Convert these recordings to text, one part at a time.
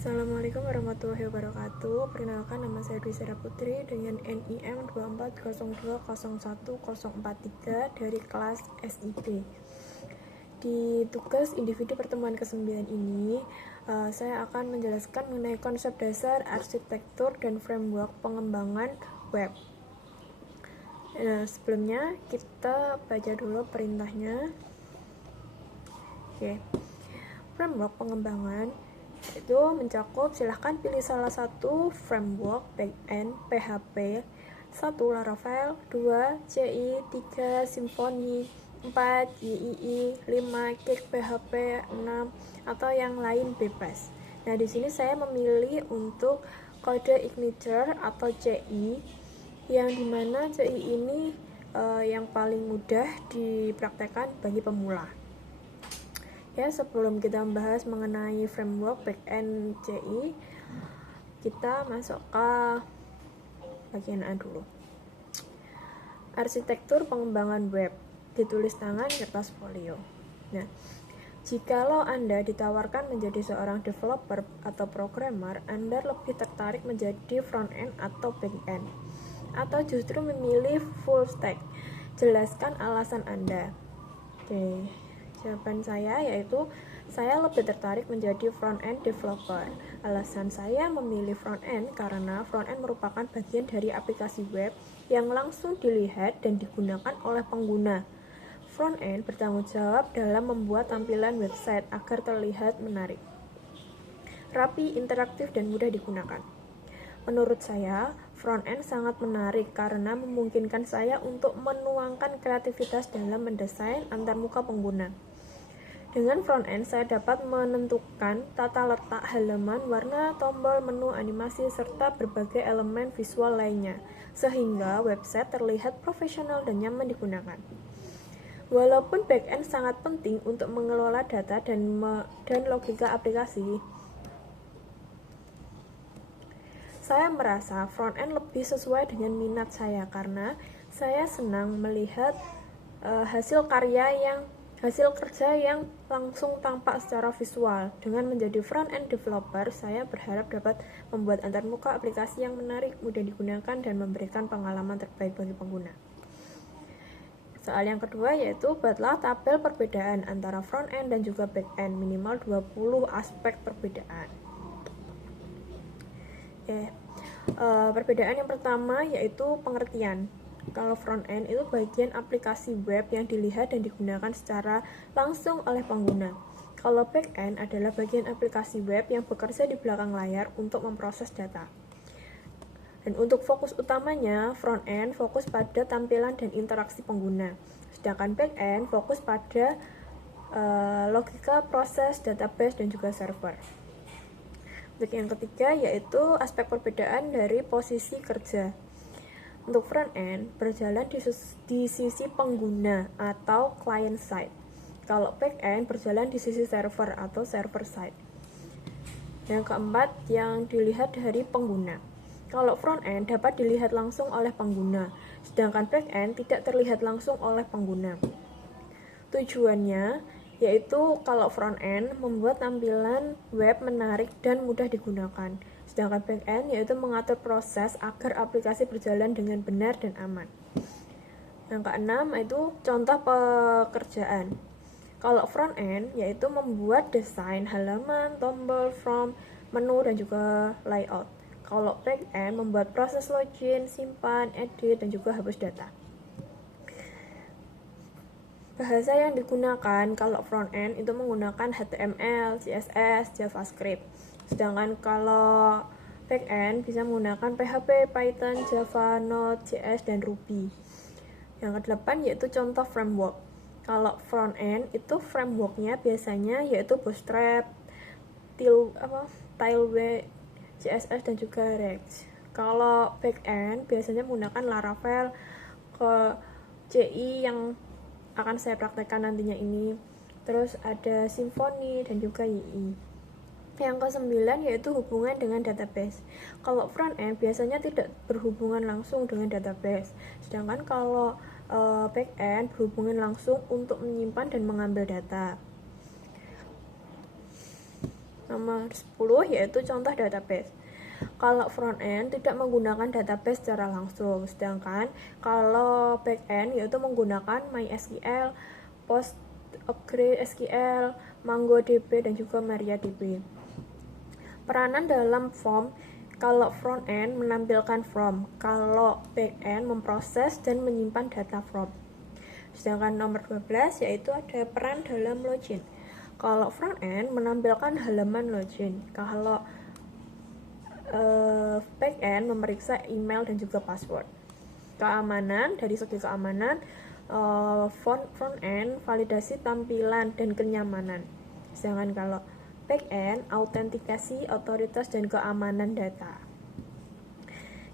Assalamualaikum warahmatullahi wabarakatuh. Perkenalkan, nama saya Dwi Sera Putri dengan NIM 2402010043 dari kelas SIP. Di tugas individu pertemuan ke-9 ini, saya akan menjelaskan mengenai konsep dasar, arsitektur, dan framework pengembangan web. Nah, sebelumnya kita baca dulu perintahnya. Oke. Framework pengembangan itu mencakup, silahkan pilih salah satu framework backend PHP, 1 Laravel, 2 CI, 3 Symfony, 4 YII, 5 Cake PHP, 6 atau yang lain bebas. Nah, di sini saya memilih untuk kode Igniter atau CI, yang dimana CI ini yang paling mudah dipraktekkan bagi pemula. Ya, sebelum kita membahas mengenai framework backend CI, kita masuk ke bagian A dulu. Arsitektur pengembangan web, ditulis tangan kertas folio. Nah, jikalau Anda ditawarkan menjadi seorang developer atau programmer, Anda lebih tertarik menjadi front end atau back end, atau justru memilih full stack? Jelaskan alasan Anda. Oke. Jawaban saya yaitu saya lebih tertarik menjadi front-end developer. Alasan saya memilih front-end karena front-end merupakan bagian dari aplikasi web yang langsung dilihat dan digunakan oleh pengguna. Front-end bertanggung jawab dalam membuat tampilan website agar terlihat menarik, rapi, interaktif, dan mudah digunakan. Menurut saya, front-end sangat menarik karena memungkinkan saya untuk menuangkan kreativitas dalam mendesain antarmuka pengguna. Dengan front-end, saya dapat menentukan tata letak halaman, warna, tombol, menu, animasi, serta berbagai elemen visual lainnya, sehingga website terlihat profesional dan nyaman digunakan. Walaupun back-end sangat penting untuk mengelola data dan logika aplikasi, saya merasa front-end lebih sesuai dengan minat saya karena saya senang melihat hasil kerja yang langsung tampak secara visual. Dengan menjadi front-end developer, saya berharap dapat membuat antarmuka aplikasi yang menarik, mudah digunakan, dan memberikan pengalaman terbaik bagi pengguna. Soal yang kedua yaitu buatlah tabel perbedaan antara front-end dan juga back-end, minimal 20 aspek perbedaan. Perbedaan yang pertama yaitu pengertian. Kalau front-end itu bagian aplikasi web yang dilihat dan digunakan secara langsung oleh pengguna. Kalau back-end adalah bagian aplikasi web yang bekerja di belakang layar untuk memproses data. Dan untuk fokus utamanya, front-end fokus pada tampilan dan interaksi pengguna, sedangkan back-end fokus pada logika proses, database, dan juga server. Untuk yang ketiga yaitu aspek perbedaan dari posisi kerja. Untuk front-end, berjalan di sisi pengguna atau client side. Kalau back-end, berjalan di sisi server atau server side. Yang keempat, yang dilihat dari pengguna. Kalau front-end dapat dilihat langsung oleh pengguna, sedangkan back-end tidak terlihat langsung oleh pengguna. Tujuannya yaitu kalau front-end membuat tampilan web menarik dan mudah digunakan, sedangkan back-end yaitu mengatur proses agar aplikasi berjalan dengan benar dan aman. Yang keenam itu contoh pekerjaan. Kalau front-end yaitu membuat desain halaman, tombol, form, menu, dan juga layout. Kalau back-end membuat proses login, simpan, edit, dan juga hapus data. Bahasa yang digunakan kalau front-end itu menggunakan HTML, CSS, JavaScript. Sedangkan kalau back-end bisa menggunakan PHP, Python, Java, Node.js, dan Ruby. Yang kedelapan yaitu contoh framework. Kalau front-end itu frameworknya biasanya yaitu Bootstrap, Tailwind, CSS, dan juga React. Kalau back-end biasanya menggunakan Laravel, CI yang akan saya praktekkan nantinya ini, terus ada Symfony dan juga YII. Yang ke-9 yaitu hubungan dengan database. Kalau front-end biasanya tidak berhubungan langsung dengan database, sedangkan kalau back-end berhubungan langsung untuk menyimpan dan mengambil data. Nomor 10 yaitu contoh database. Kalau front end tidak menggunakan database secara langsung, sedangkan kalau back end yaitu menggunakan MySQL, PostgreSQL, MongoDB dan juga MariaDB. Peranan dalam form, kalau front end menampilkan form, kalau back end memproses dan menyimpan data form. Sedangkan nomor 12 yaitu ada peran dalam login. Kalau front end menampilkan halaman login, kalau back end memeriksa email dan juga password. Keamanan, dari segi keamanan, front end validasi tampilan dan kenyamanan. Sedangkan kalau back end autentikasi, otoritas dan keamanan data.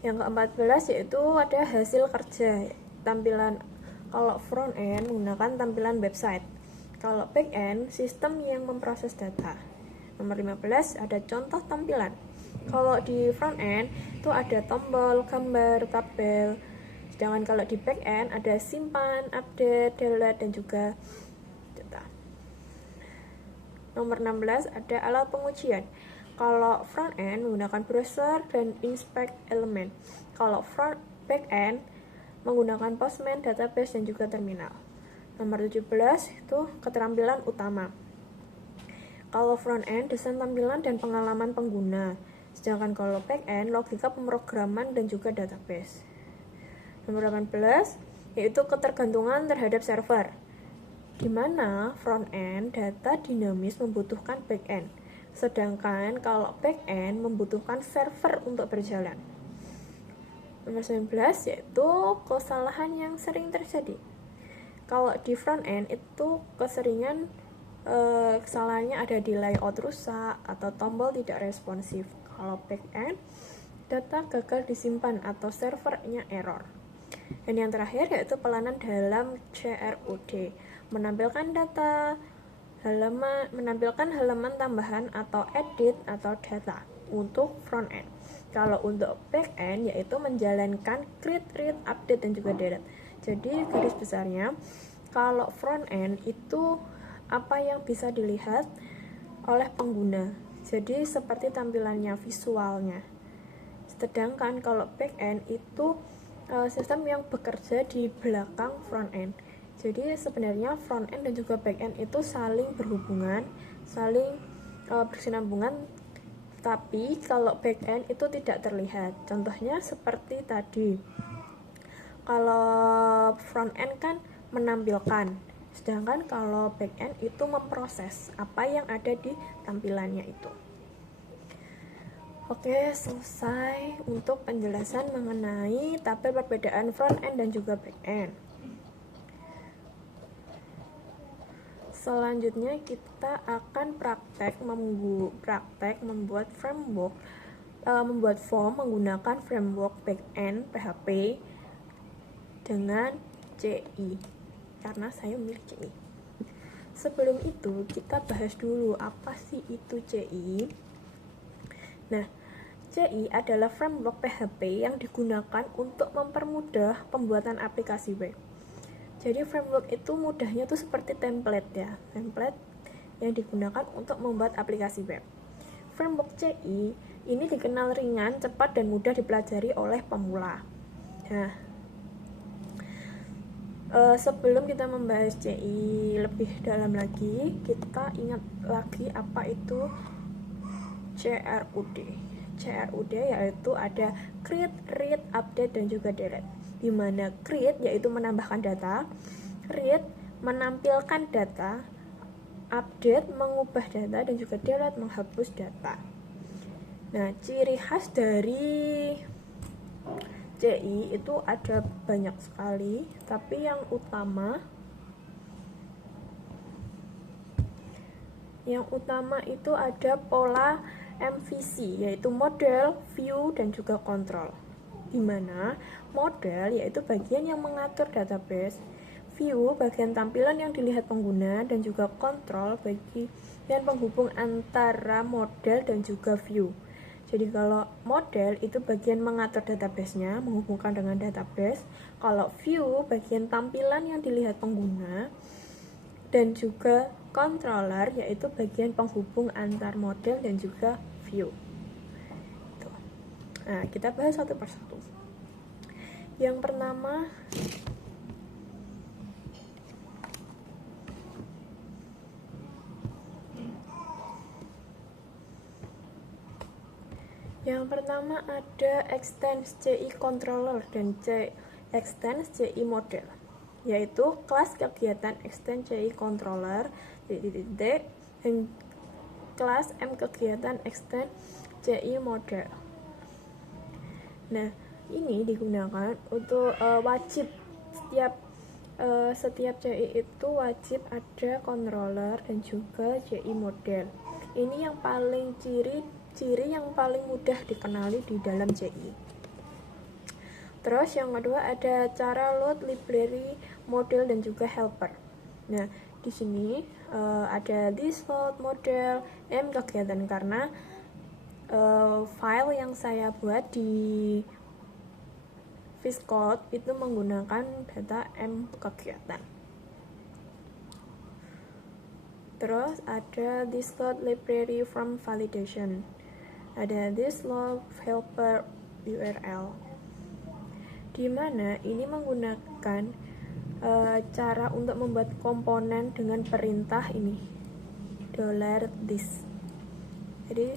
Yang ke-14 yaitu ada hasil kerja, tampilan. Kalau front end menggunakan tampilan website, kalau back end sistem yang memproses data. Nomor 15 ada contoh tampilan. Kalau di front end itu ada tombol, gambar, tabel. Sedangkan kalau di back end ada simpan, update, delete dan juga data. Nomor 16 ada alat pengujian. Kalau front end menggunakan browser dan inspect element. Kalau back end menggunakan Postman, database dan juga terminal. Nomor 17 itu keterampilan utama. Kalau front end desain tampilan dan pengalaman pengguna. Sedangkan kalau back end logika pemrograman dan juga database. Nomor 18 yaitu ketergantungan terhadap server, di mana front end data dinamis membutuhkan back end, sedangkan kalau back end membutuhkan server untuk berjalan. Nomor 19 yaitu kesalahan yang sering terjadi. Kalau di front end itu keseringan kesalahannya ada di layout rusak atau tombol tidak responsif. Kalau back end data gagal disimpan atau servernya error. Dan yang terakhir yaitu peranan dalam CRUD, menampilkan halaman tambahan atau edit atau data untuk front end. Kalau untuk back end yaitu menjalankan create, read, update dan juga delete. Jadi garis besarnya kalau front end itu apa yang bisa dilihat oleh pengguna. Jadi seperti tampilannya, visualnya. Sedangkan kalau back end itu sistem yang bekerja di belakang front end. Jadi sebenarnya front end dan juga back end itu saling berhubungan, saling berkesinambungan. Tapi kalau back end itu tidak terlihat. Contohnya seperti tadi. Kalau front end kan menampilkan, sedangkan kalau back end itu memproses apa yang ada di tampilannya itu. Oke, selesai untuk penjelasan mengenai tabel perbedaan front end dan juga back end. Selanjutnya kita akan praktek membuat framework, membuat form menggunakan framework back end PHP dengan CI, karena saya memilih CI. Sebelum itu kita bahas dulu apa sih itu CI. Nah, CI adalah framework PHP yang digunakan untuk mempermudah pembuatan aplikasi web. Jadi framework itu mudahnya tuh seperti template ya, template yang digunakan untuk membuat aplikasi web. Framework CI ini dikenal ringan, cepat dan mudah dipelajari oleh pemula. Nah, sebelum kita membahas CI lebih dalam lagi, kita ingat lagi apa itu CRUD. CRUD yaitu ada create, read, update dan juga delete. Di mana create yaitu menambahkan data, read menampilkan data, update mengubah data dan juga delete menghapus data. Nah, ciri khas dari CI itu ada banyak sekali, tapi yang utama itu ada pola MVC, yaitu model, view, dan juga kontrol. Di mana model yaitu bagian yang mengatur database, view bagian tampilan yang dilihat pengguna, dan juga kontrol bagian penghubung antara model dan juga view. Jadi kalau model itu bagian mengatur database-nya, menghubungkan dengan database. Kalau view bagian tampilan yang dilihat pengguna, dan juga controller yaitu bagian penghubung antar model dan juga view. Nah, kita bahas satu persatu. Yang pertama, ada extend CI controller dan extend CI model, yaitu kelas kegiatan extend CI controller dan kelas M kegiatan extend CI model. Nah, ini digunakan untuk wajib setiap CI itu wajib ada controller dan juga CI model. Ini yang paling ciri yang paling mudah dikenali di dalam CI. Terus yang kedua ada cara load library, model dan juga helper. Nah, di sini ada this load, model, M kegiatan karena file yang saya buat di VS Code itu menggunakan data M kegiatan. Terus ada this load library from validation. Ada this load helper URL. Di mana ini menggunakan cara untuk membuat komponen dengan perintah ini $this. Jadi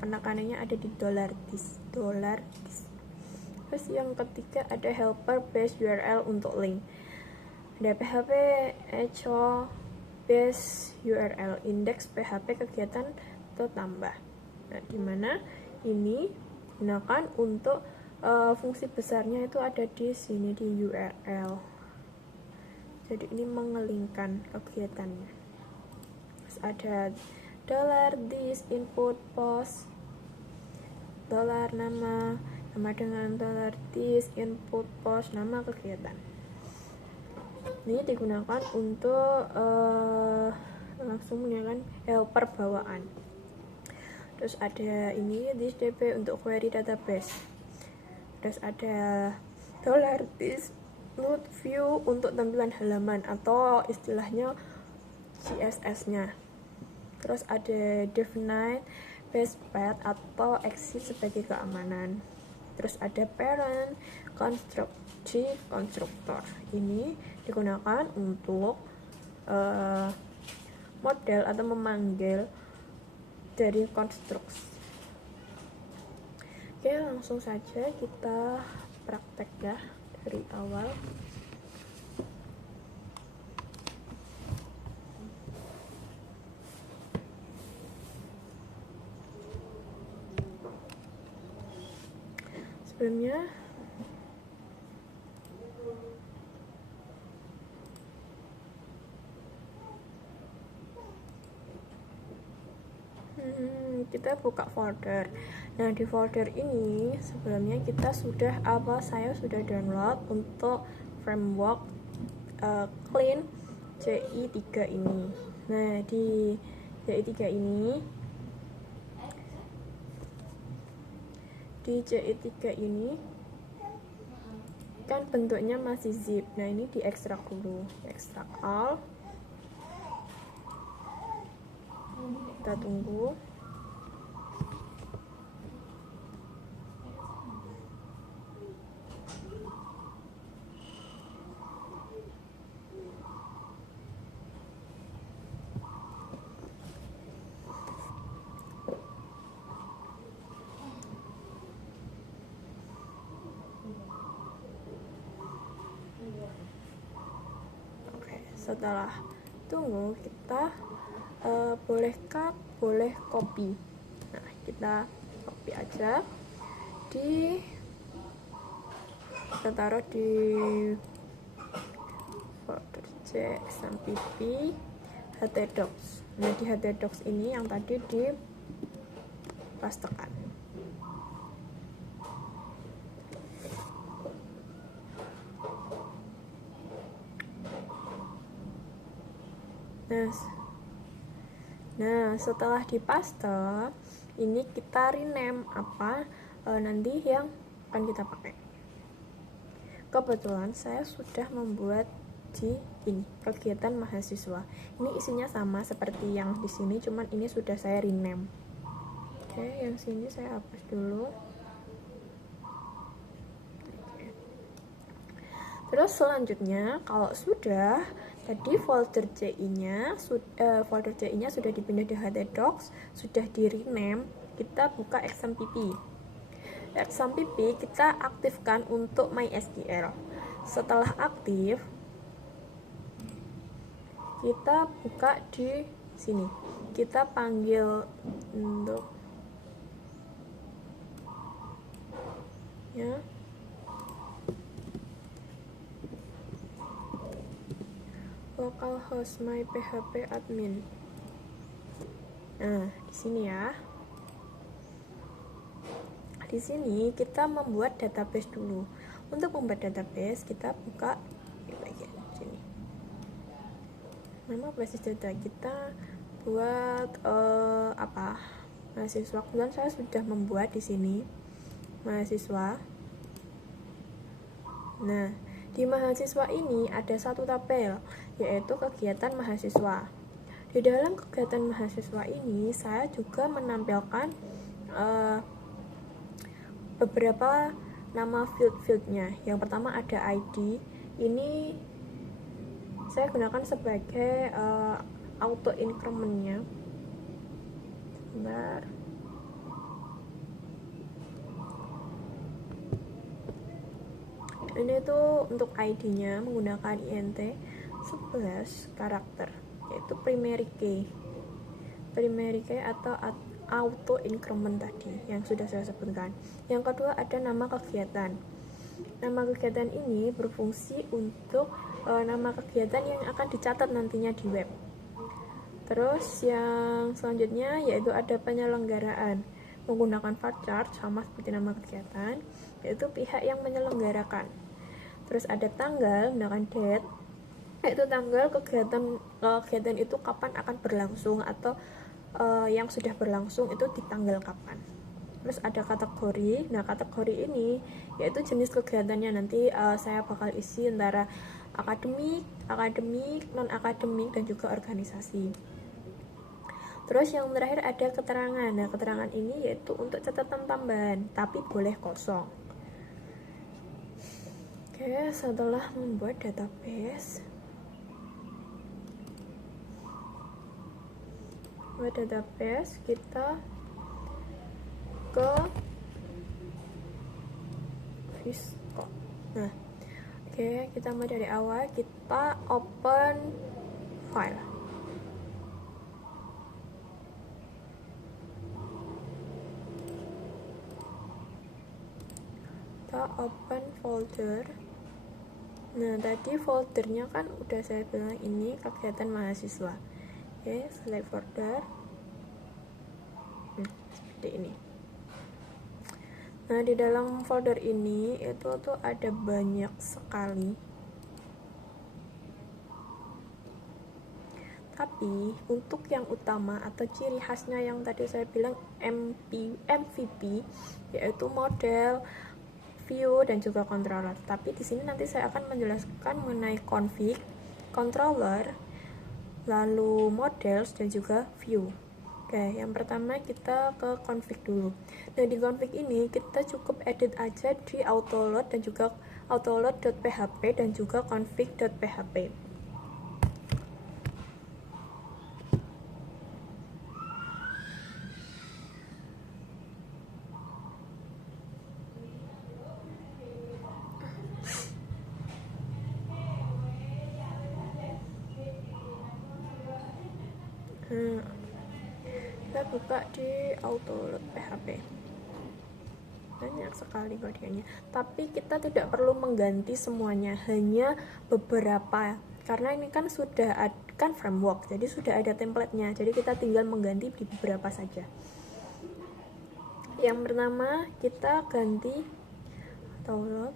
penekanannya ada di $this. Terus yang ketiga ada helper base URL untuk link. Ada PHP echo base URL index PHP kegiatan atau tambah. Nah, dimana ini digunakan untuk fungsi besarnya itu ada di sini di URL. Jadi ini mengelingkan kegiatannya. Terus ada $this input post nama dengan $this input post nama kegiatan. Ini digunakan untuk langsung menggunakan helper bawaan. Terus ada ini this db untuk query database. Terus ada $this load view untuk tampilan halaman atau istilahnya CSS-nya. Terus ada define base path atau exit sebagai keamanan. Terus ada parent constructor. Ini digunakan untuk model atau memanggil dari konstruksi. Oke, langsung saja kita praktek ya dari awal. Sebelumnya kita buka folder. Nah, di folder ini sebelumnya saya sudah download untuk framework clean CI3 ini. Nah, di CI3 ini kan bentuknya masih zip. Nah, ini diekstrak dulu. Ekstrak all. Kita tunggu. Setelah tunggu, kita boleh cut, boleh copy. Nah, kita copy aja kita taruh di folder C XMPP htdocs. Nah, di htdocs ini yang tadi dipastekan. Nah, setelah dipaste, ini kita rename apa nanti yang akan kita pakai. Kebetulan saya sudah membuat di ini kegiatan mahasiswa. Ini isinya sama seperti yang di sini, cuman ini sudah saya rename. Oke, yang sini saya hapus dulu. Oke. Terus selanjutnya, kalau sudah tadi folder CI-nya sudah dipindah di htdocs, sudah di rename, kita buka XMPP. XMPP kita aktifkan untuk MySQL. Setelah aktif, kita buka di sini. Kita panggil untuk ya localhost my php admin. Nah, di sini ya. Di sini kita membuat database dulu. Untuk membuat database, kita buka di bagian sini. Nama basis data kita buat apa? Mahasiswa. Kemudian saya sudah membuat di sini mahasiswa. Nah, di mahasiswa ini ada satu tabel, yaitu kegiatan mahasiswa. Di dalam kegiatan mahasiswa ini, saya juga menampilkan beberapa nama field-fieldnya. Yang pertama ada ID. Ini saya gunakan sebagai auto incrementnya. Sebentar. Ini tuh untuk ID-nya menggunakan int 11 karakter, yaitu primary key atau auto increment tadi yang sudah saya sebutkan. Yang kedua ada nama kegiatan. Nama kegiatan ini berfungsi untuk nama kegiatan yang akan dicatat nantinya di web. Terus yang selanjutnya yaitu ada penyelenggaraan, menggunakan varchar sama seperti nama kegiatan, yaitu pihak yang menyelenggarakan. Terus ada tanggal, menggunakan date, yaitu tanggal kegiatan itu kapan akan berlangsung, atau yang sudah berlangsung itu di tanggal kapan. Terus ada kategori. Nah, kategori ini yaitu jenis kegiatannya. Nanti saya bakal isi antara akademik, non-akademik, dan juga organisasi. Terus yang terakhir ada keterangan. Nah, keterangan ini yaitu untuk catatan tambahan, tapi boleh kosong. Oke, setelah membuat database, kita ke Visco. Nah, oke, kita mulai dari awal. Kita open file. Kita open folder. Nah, tadi foldernya kan udah saya bilang ini kegiatan mahasiswa. Oke, select folder. Seperti ini. Nah, di dalam folder ini itu tuh ada banyak sekali. Tapi untuk yang utama atau ciri khasnya yang tadi saya bilang MVP, yaitu model, view, dan juga controller. Tapi di sini nanti saya akan menjelaskan mengenai config, controller, lalu models, dan juga view. Oke, yang pertama kita ke config dulu. Nah, di config ini kita cukup edit aja di autoload dan juga autoload.php dan juga config.php. Kita buka di autoload PHP, banyak sekali bagiannya, tapi kita tidak perlu mengganti semuanya, hanya beberapa, karena ini kan sudah kan framework, jadi sudah ada template-nya, jadi kita tinggal mengganti di beberapa saja. Yang pertama kita ganti autoload,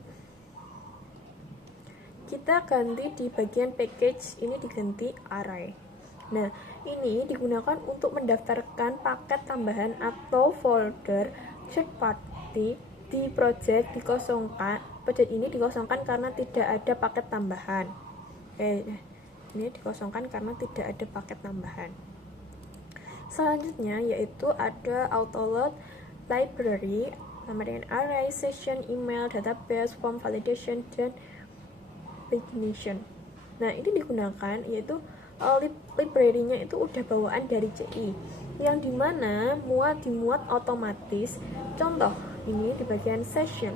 kita ganti di bagian package, ini diganti array. Nah, ini digunakan untuk mendaftarkan paket tambahan atau folder third party di project ini dikosongkan karena tidak ada paket tambahan. ini dikosongkan karena tidak ada paket tambahan. Selanjutnya yaitu ada autoload library, kemudian array, session, email, database, form validation, dan pagination. Nah, ini digunakan yaitu library-nya itu udah bawaan dari CI yang dimana dimuat otomatis. Contoh ini di bagian session,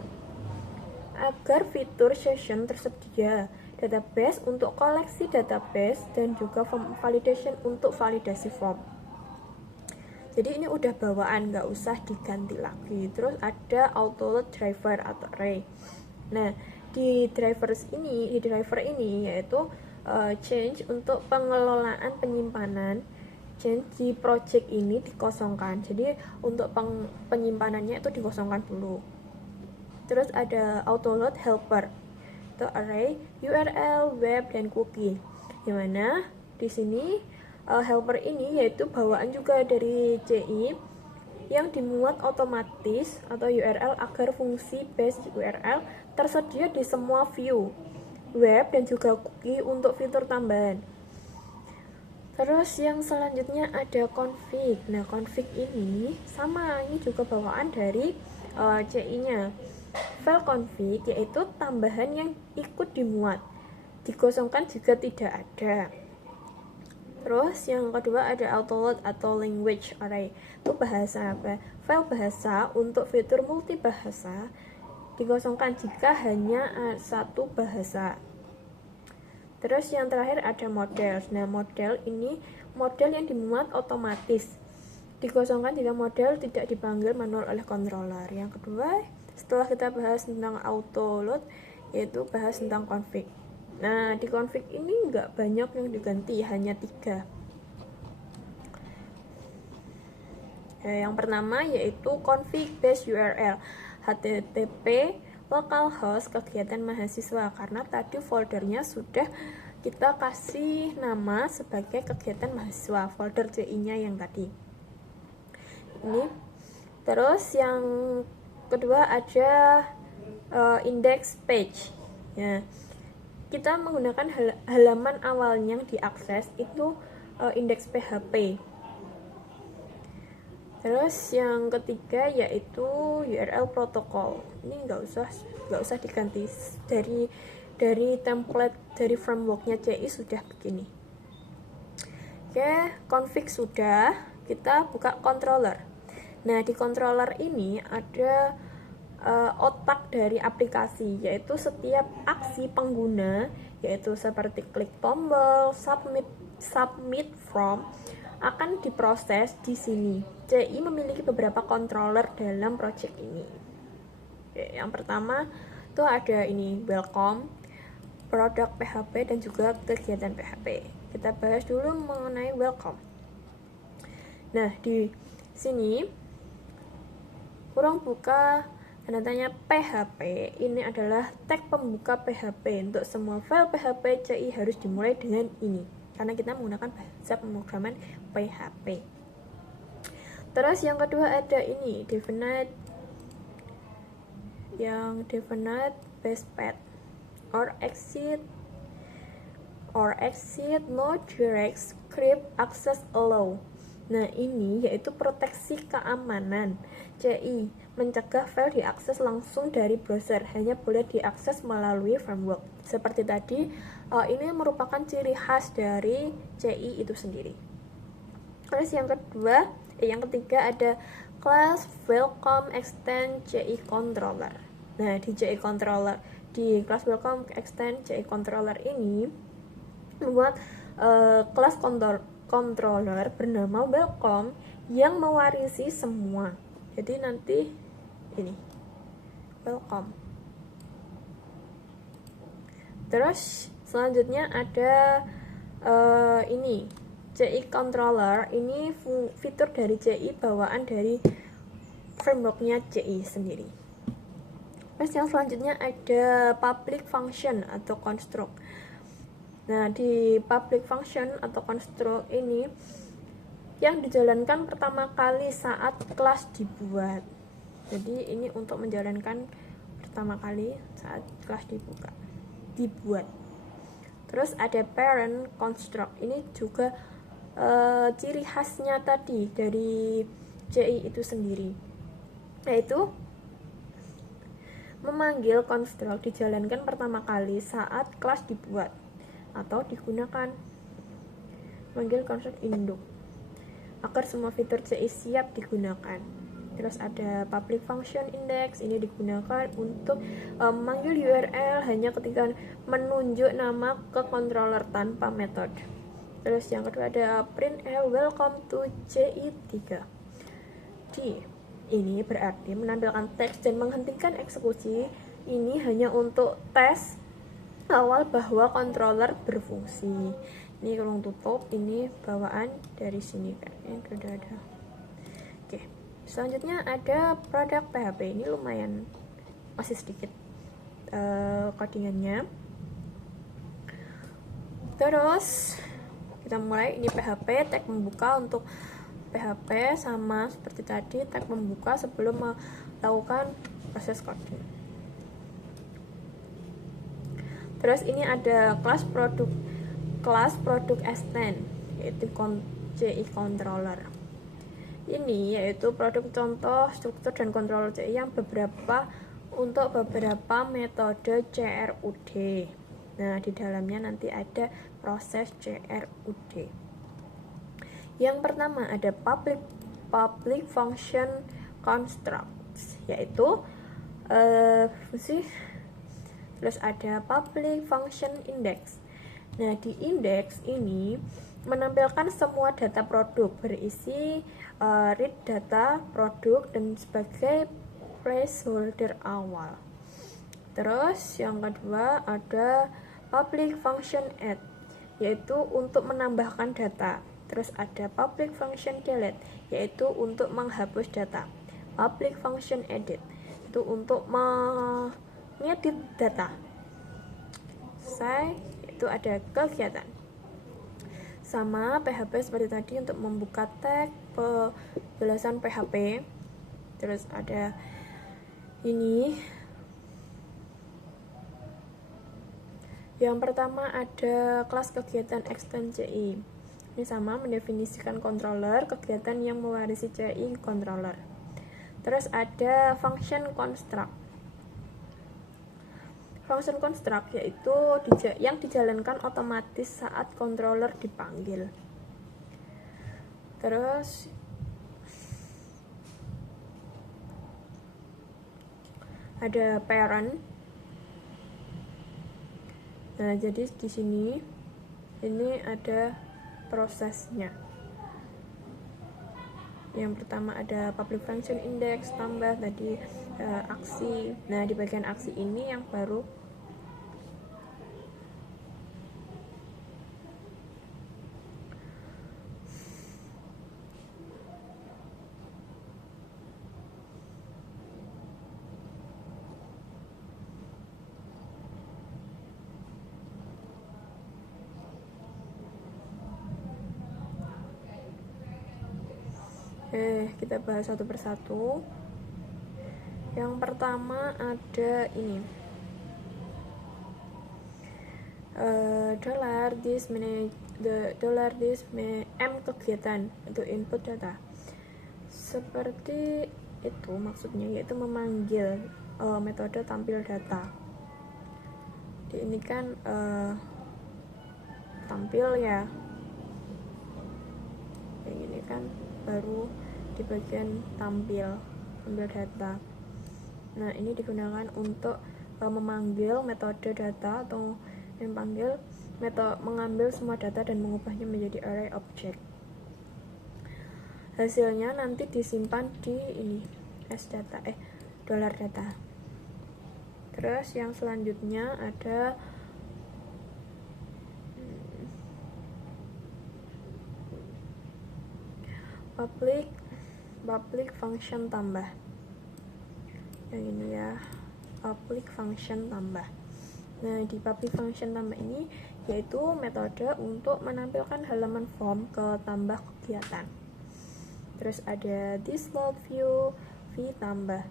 agar fitur session tersedia, database untuk koleksi database, dan juga form validation untuk validasi form. Jadi ini udah bawaan, nggak usah diganti lagi. Terus ada autoload driver atau array. Nah, di driver ini yaitu change untuk pengelolaan penyimpanan. Change di project ini dikosongkan. Jadi untuk penyimpanannya itu dikosongkan dulu. Terus ada autoload helper atau array, URL, web, dan cookie. Dimana di sini helper ini yaitu bawaan juga dari CI yang dimuat otomatis atau URL agar fungsi base URL tersedia di semua view web dan juga cookie untuk fitur tambahan. Terus yang selanjutnya ada config. Nah, config ini sama, ini juga bawaan dari CI-nya. File config yaitu tambahan yang ikut dimuat, dikosongkan jika tidak ada. Terus yang kedua ada autoload atau language array. Itu bahasa apa? File bahasa untuk fitur multi bahasa, dikosongkan jika hanya satu bahasa. Terus yang terakhir ada model. Nah, model ini model yang dimuat otomatis, dikosongkan jika model tidak dipanggil manual oleh controller. Yang kedua, setelah kita bahas tentang autoload, yaitu bahas tentang config. Nah, di config ini nggak banyak yang diganti, hanya 3. Yang pertama yaitu config base URL, HTTP localhost kegiatan mahasiswa, karena tadi foldernya sudah kita kasih nama sebagai kegiatan mahasiswa, folder CI-nya yang tadi. Ini. Terus yang kedua ada index page. Ya. Kita menggunakan halaman awalnya yang diakses itu indeks PHP. Terus yang ketiga yaitu URL protokol. Ini nggak usah diganti, dari template dari frameworknya CI sudah begini. Oke, config sudah, kita buka controller. Nah, di controller ini ada otak dari aplikasi, yaitu setiap aksi pengguna, yaitu seperti klik tombol, submit form, akan diproses di sini. CI memiliki beberapa controller dalam project ini. Oke, yang pertama itu ada ini welcome, product PHP, dan juga kegiatan PHP. Kita bahas dulu mengenai welcome. Nah, di sini kurang buka tanda tanya PHP. Ini adalah tag pembuka PHP. Untuk semua file PHP, CI harus dimulai dengan ini, karena kita menggunakan bahasa pemrograman PHP. Terus yang kedua ada ini, definite base path or exit no direct script access allow. Nah, ini yaitu proteksi keamanan. CI mencegah file diakses langsung dari browser, hanya boleh diakses melalui framework. Seperti tadi, ini merupakan ciri khas dari CI itu sendiri. Terus yang ketiga ada class welcome extend CI controller. Nah, di CI controller, di class welcome extend CI controller ini membuat kelas controller bernama welcome yang mewarisi semua. Jadi nanti ini welcome. Terus selanjutnya ada ini CI controller. Ini fitur dari CI bawaan dari frameworknya CI sendiri. Terus yang selanjutnya ada public function atau construct. Nah, di public function atau construct ini yang dijalankan pertama kali saat kelas dibuat. Jadi ini untuk menjalankan pertama kali saat kelas dibuat. Terus ada parent construct. Ini juga ciri khasnya tadi dari CI itu sendiri, yaitu memanggil construct dijalankan pertama kali saat kelas dibuat atau digunakan. Memanggil construct induk agar semua fitur CI siap digunakan. Terus ada public function index, ini digunakan untuk memanggil URL hanya ketika menunjuk nama ke controller tanpa metode. Terus yang kedua ada print welcome to CI3. Ini berarti menampilkan teks dan menghentikan eksekusi. Ini hanya untuk tes awal bahwa controller berfungsi. Ini kurung tutup, ini bawaan dari sini kan, ini sudah ada. Oke, selanjutnya ada produk PHP. Ini lumayan masih sedikit codingannya. Terus kita mulai. Ini PHP, tag membuka untuk PHP sama seperti tadi, tag membuka sebelum melakukan proses coding. Terus ini ada kelas produk S10, yaitu CI controller. Ini yaitu produk contoh struktur dan controller CI yang untuk beberapa metode CRUD. Nah, di dalamnya nanti ada proses CRUD. Yang pertama ada public function constructs, yaitu terus ada public function index. Nah, di index ini menampilkan semua data produk berisi read data produk dan sebagai placeholder awal. Terus yang kedua ada public function add, yaitu untuk menambahkan data. Terus ada public function delete, yaitu untuk menghapus data. Public function edit itu untuk mengedit data. Itu ada kegiatan. Sama PHP seperti tadi untuk membuka tag, penjelasan PHP. Terus ada ini. Yang pertama ada kelas kegiatan extend CI. Ini sama, mendefinisikan controller, kegiatan yang mewarisi CI controller. Terus ada function construct. Function construct yaitu yang dijalankan otomatis saat controller dipanggil. Terus ada parent. Nah, jadi di sini ini ada prosesnya. Yang pertama ada public function index, tambah tadi aksi. Nah, di bagian aksi ini yang baru kita bahas satu persatu. Yang pertama ada ini $this M kegiatan untuk input data. Seperti itu maksudnya, yaitu memanggil metode tampil data. Ini kan tampil ya, yang ini kan baru di bagian tampil data. Nah, ini digunakan untuk memanggil metode data atau mengambil semua data dan mengubahnya menjadi array object. Hasilnya nanti disimpan di ini $data. Terus yang selanjutnya ada public function tambah. Yang ini ya, public function tambah. Nah, di public function tambah ini yaitu metode untuk menampilkan halaman form ke tambah kegiatan. Terus ada default view v tambah.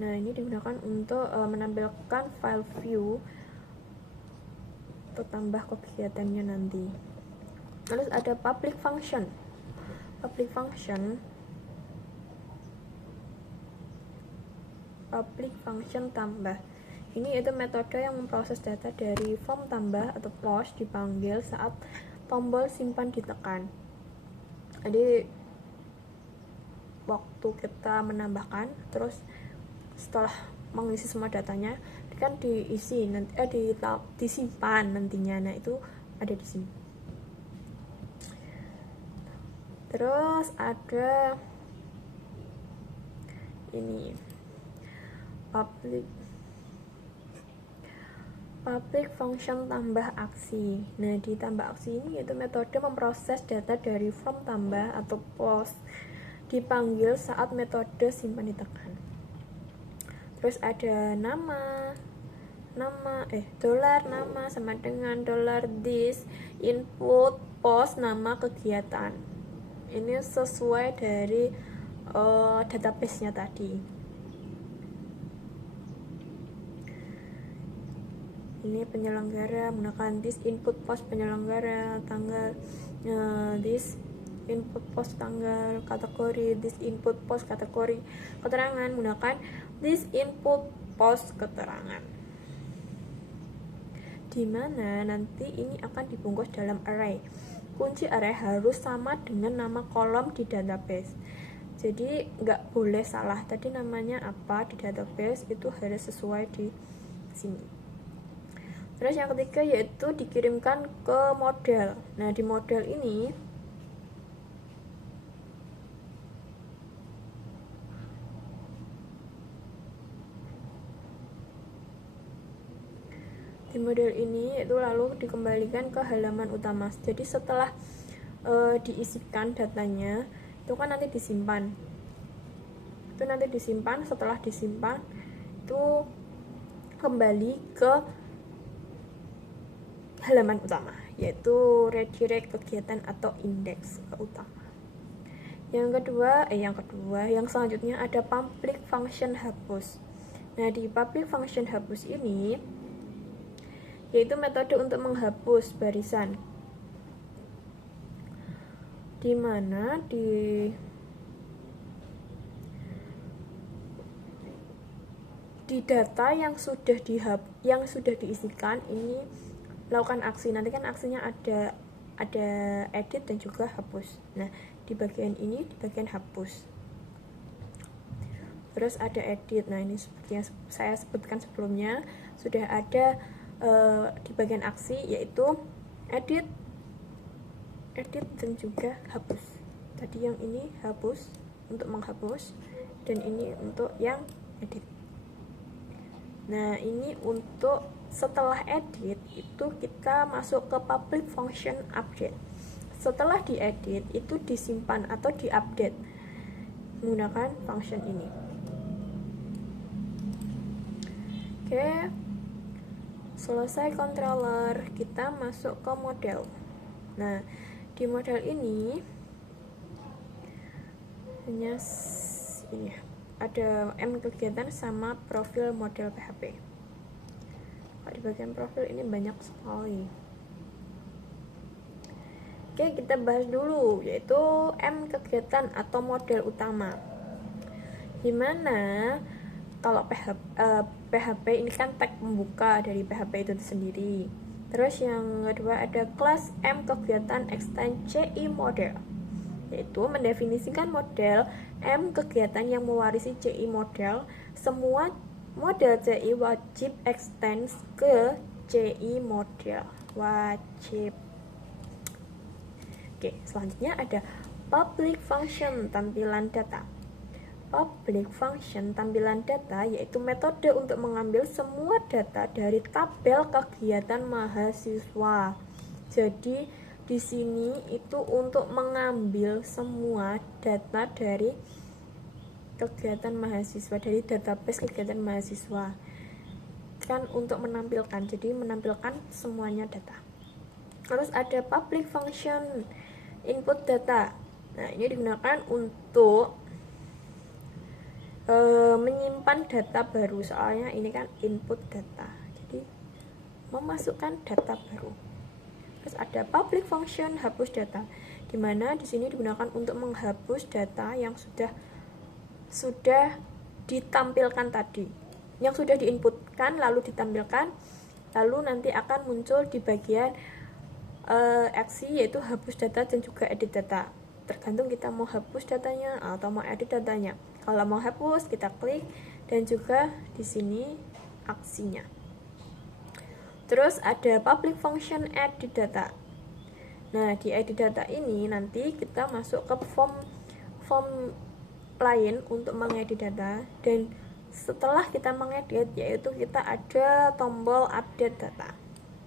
Nah, ini digunakan untuk menampilkan file view atau tambah kegiatannya nanti. Terus ada public function. Public function tambah. Ini itu metode yang memproses data dari form tambah atau post dipanggil saat tombol simpan ditekan. Jadi waktu kita menambahkan, terus setelah mengisi semua datanya kan diisi disimpan nantinya. Nah, itu ada di sini. Terus ada ini public function tambah aksi. Nah, di tambah aksi ini yaitu metode memproses data dari form tambah atau post dipanggil saat metode simpan ditekan. Terus ada dolar nama sama dengan dollar this, input post nama kegiatan. Ini sesuai dari database-nya tadi. Ini penyelenggara menggunakan this input post penyelenggara, tanggal this input post tanggal, kategori this input post kategori, keterangan menggunakan this input post keterangan, dimana nanti ini akan dibungkus dalam array. Kunci array harus sama dengan nama kolom di database, jadi nggak boleh salah. Tadi namanya apa di database itu harus sesuai di sini. Terus yang ketiga yaitu dikirimkan ke model. Nah, di model ini itu lalu dikembalikan ke halaman utama. Jadi setelah diisikan datanya, itu kan nanti disimpan. Setelah disimpan itu kembali ke halaman utama, yaitu redirect kegiatan atau indeks ke utama. Yang selanjutnya ada public function hapus. Nah, di public function hapus ini yaitu metode untuk menghapus barisan, di mana di data yang sudah diisikan ini lakukan aksi. Nanti kan aksinya ada edit dan juga hapus. Nah, di bagian ini di bagian hapus. Terus ada edit. Nah, ini seperti yang saya sebutkan sebelumnya, sudah ada di bagian aksi, yaitu edit dan juga hapus. Tadi yang ini hapus untuk menghapus, dan ini untuk yang edit. Nah, ini untuk setelah edit itu kita masuk ke public function update. Setelah diedit itu disimpan atau diupdate menggunakan function ini. Oke, selesai controller, kita masuk ke model. Nah, di model ini hanya ini ada M kegiatan sama profil model PHP. Di bagian profil ini banyak sekali. Oke, kita bahas dulu, yaitu M kegiatan atau model utama. Dimana kalau PHP ini kan tag pembuka dari PHP itu sendiri. Terus yang kedua ada kelas M kegiatan extend CI model, yaitu mendefinisikan model M kegiatan yang mewarisi CI model. Semua model CI wajib extend ke CI model, wajib. Oke, selanjutnya ada public function tampilan data. Public function tampilan data yaitu metode untuk mengambil semua data dari tabel kegiatan mahasiswa. Jadi di sini itu untuk mengambil semua data dari kegiatan mahasiswa, dari database kegiatan mahasiswa, kan untuk menampilkan, jadi menampilkan semuanya data. Terus ada public function input data. Nah, ini digunakan untuk menyimpan data baru, soalnya ini kan input data, jadi memasukkan data baru. Terus ada public function hapus data, di mana di sini digunakan untuk menghapus data yang sudah ditampilkan tadi, yang sudah diinputkan lalu ditampilkan, lalu nanti akan muncul di bagian aksi yaitu hapus data dan juga edit data. Tergantung kita mau hapus datanya atau mau edit datanya. Kalau mau hapus kita klik dan juga di sini aksinya. Terus ada public function edit data. Nah, di edit data ini nanti kita masuk ke form lain untuk mengedit data, dan setelah kita mengedit yaitu kita ada tombol update data.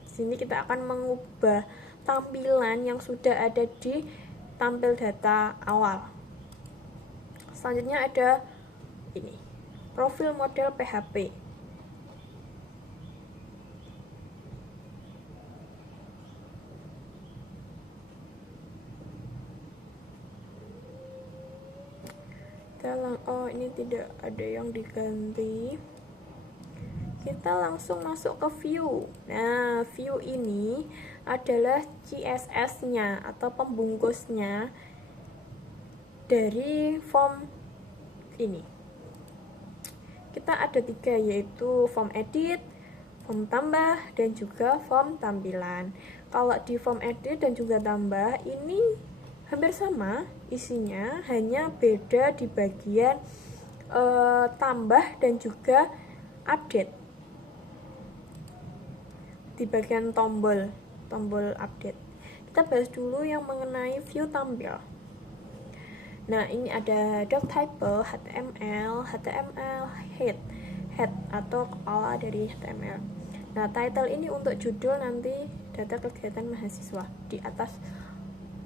Di sini kita akan mengubah tampilan yang sudah ada di tampil data awal. Selanjutnya ada ini, profil model PHP. Oh, ini tidak ada yang diganti. Kita langsung masuk ke view. Nah, view ini adalah CSS-nya atau pembungkusnya dari form ini. Kita ada 3, yaitu form edit, form tambah, dan juga form tampilan. Kalau di form edit dan juga tambah ini hampir sama isinya, hanya beda di bagian tambah dan juga update. Di bagian tombol update. Kita bahas dulu yang mengenai view tampil. Nah, ini ada doc title, HTML head atau kepala dari HTML. Nah, title ini untuk judul nanti data kegiatan mahasiswa. Di atas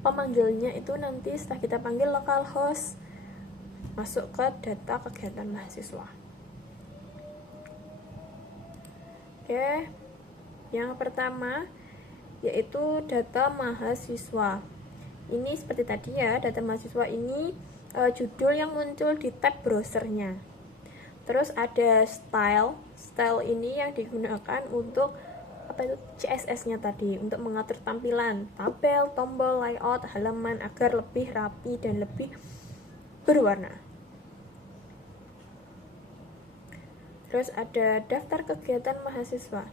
pemanggilnya itu nanti setelah kita panggil localhost masuk ke data kegiatan mahasiswa. Oke. Yang pertama yaitu data mahasiswa. Ini seperti tadi ya, data mahasiswa ini judul yang muncul di tab browsernya. Terus ada style ini yang digunakan untuk CSS-nya tadi, untuk mengatur tampilan, tabel, tombol, layout, halaman agar lebih rapi dan lebih berwarna. Terus ada daftar kegiatan mahasiswa.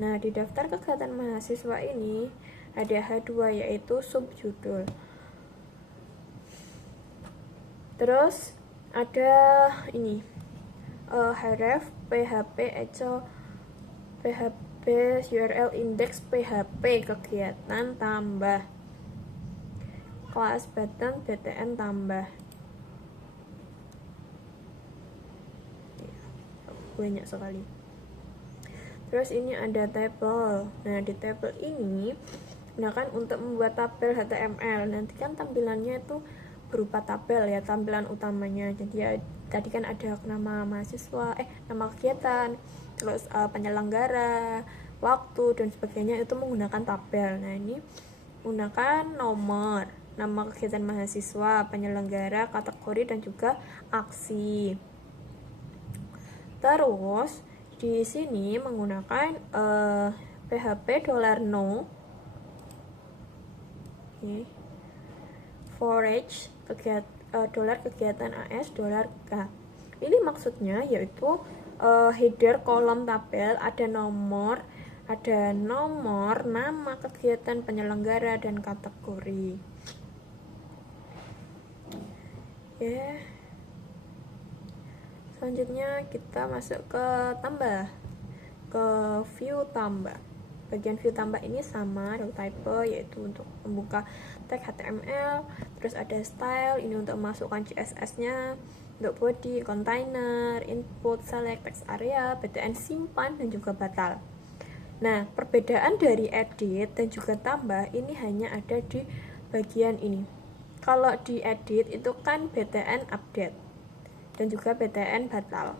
Nah, di daftar kegiatan mahasiswa ini ada H2 yaitu subjudul. Terus ada ini href, PHP, echo, PHP, URL index, PHP kegiatan tambah, kelas button, BTN tambah. Banyak sekali. Terus ini ada table. Nah, di table ini gunakan untuk membuat tabel HTML. Nanti kan tampilannya itu berupa tabel ya, tampilan utamanya. Jadi ya, tadi kan ada nama mahasiswa, nama kegiatan, terus penyelenggara, waktu dan sebagainya, itu menggunakan tabel. Nah, ini menggunakan nomor, nama kegiatan mahasiswa, penyelenggara, kategori dan juga aksi. Terus di sini menggunakan PHP $no, for each kegiatan AS $K. Ini maksudnya yaitu header kolom tabel ada nomor, nama kegiatan penyelenggara dan kategori. Selanjutnya kita masuk ke tambah, ke view tambah. Bagian view tambah ini sama doc type, yaitu untuk membuka tag HTML. Terus ada style, ini untuk memasukkan CSS-nya, untuk body, container, input, select, text area, BTN simpan dan juga batal. Nah, perbedaan dari edit dan juga tambah ini hanya ada di bagian ini. Kalau di edit itu kan BTN update dan juga BTN batal.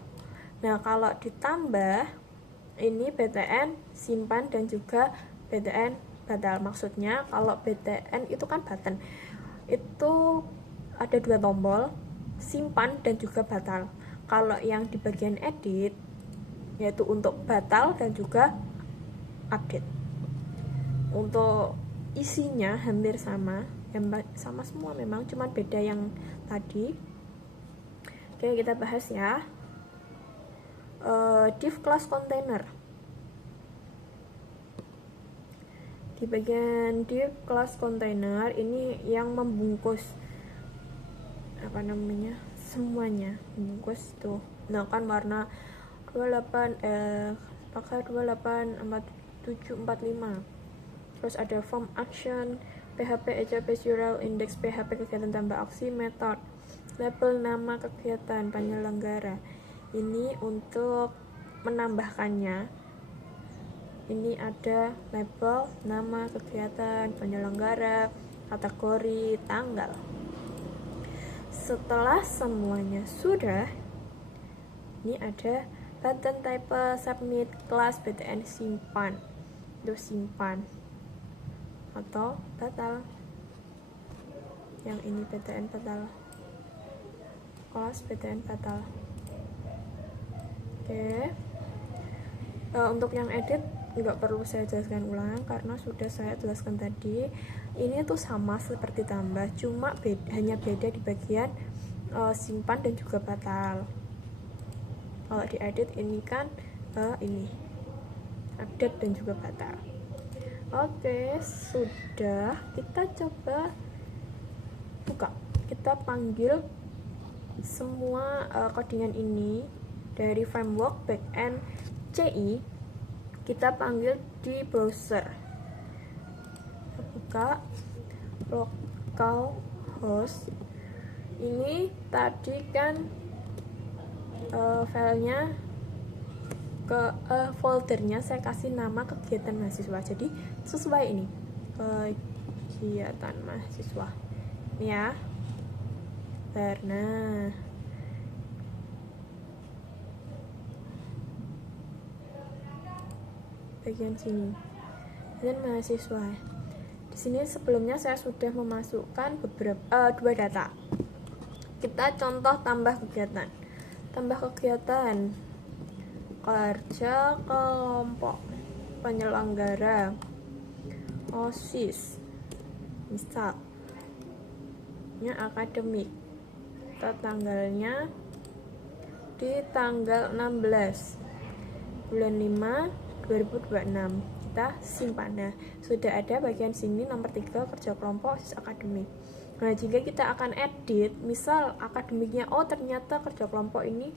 Nah, kalau ditambah ini BTN simpan dan juga BTN batal. Maksudnya kalau BTN itu kan button, itu ada 2 tombol, simpan dan juga batal. Kalau yang di bagian edit yaitu untuk batal dan juga update. Untuk isinya hampir sama semua memang, cuman beda yang tadi. Oke, kita bahas ya. Div class container. Di bagian div class container ini yang membungkus semuanya, membungkus tuh. Nah, kan warna 28 pakai 284745. Terus ada form action, PHP ECP serial index, PHP kegiatan tambah aksi, method, label nama kegiatan penyelenggara. Ini untuk menambahkannya. Ini ada label nama kegiatan penyelenggara, kategori, tanggal. Setelah semuanya sudah, ini ada button type submit kelas BTN simpan. Itu simpan atau batal. Yang ini BTN batal, kelas BTN batal. Oke. Untuk yang edit nggak perlu saya jelaskan ulang karena sudah saya jelaskan tadi. Ini tuh sama seperti tambah, cuma hanya beda di bagian simpan dan juga batal. Kalau di edit ini kan ini update dan juga batal. Oke, sudah. Kita coba buka. Kita panggil semua codingan ini dari framework backend CI. Kita panggil di browser. Buka localhost. Ini tadi kan filenya ke foldernya saya kasih nama kegiatan mahasiswa, jadi sesuai ini kegiatan mahasiswa ini ya. Karena bagian sini dan mahasiswa di sini sebelumnya saya sudah memasukkan dua data. Kita contoh tambah kegiatan kerja kelompok penyelenggara OSIS, misalnya akademik. Kita tanggalnya di tanggal 16 bulan 5 2026. Kita simpan. Nah, sudah ada bagian sini nomor 3 kerja kelompok OSIS akademik. Nah, jika kita akan edit, misal akademiknya ternyata kerja kelompok ini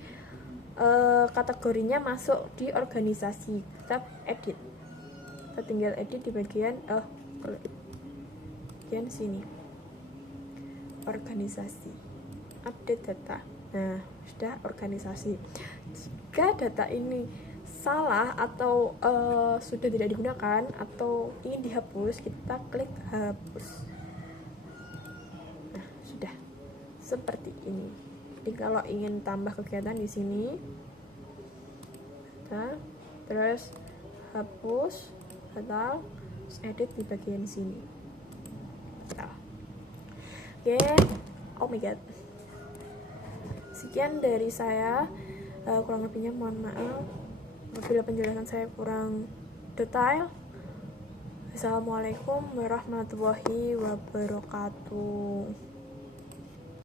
kategorinya masuk di organisasi, kita edit. Kita tinggal edit di bagian sini, organisasi, update data. Nah, sudah organisasi. Jika data ini salah atau sudah tidak digunakan atau ingin dihapus, kita klik hapus. Nah, sudah seperti ini. Jadi kalau ingin tambah kegiatan di sini, terus hapus, batal, terus edit di bagian sini. Oke, oh my god. Sekian dari saya, kurang lebihnya mohon maaf apabila penjelasan saya kurang detail. Assalamualaikum warahmatullahi wabarakatuh.